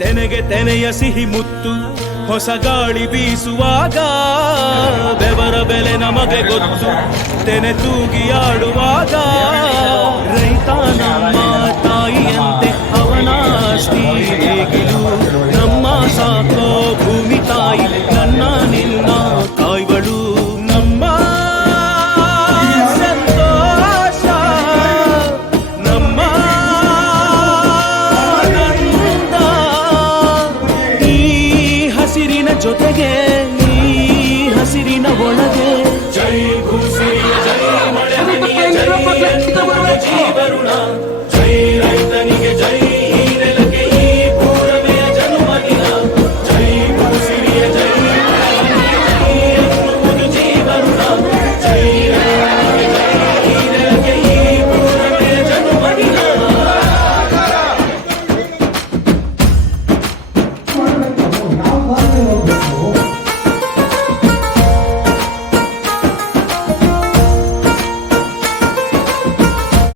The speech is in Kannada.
ತೆನೆಗೆ ತೆನೆಯ ಸಿಹಿ ಮುತ್ತು ಹೊಸ ಗಾಳಿ ಬೀಸುವಾಗ ಬೆವರ ಬೆಲೆ ನಮಗೆ ಗೊತ್ತು ತೆನೆ ತೂಗಿ ಆಡುವಾಗ ರೈತ ನಮ್ಮ ತಾಯಿಯಂತೆ ಅವನ ಆಸ್ತಿ ಹೇಗಿಲು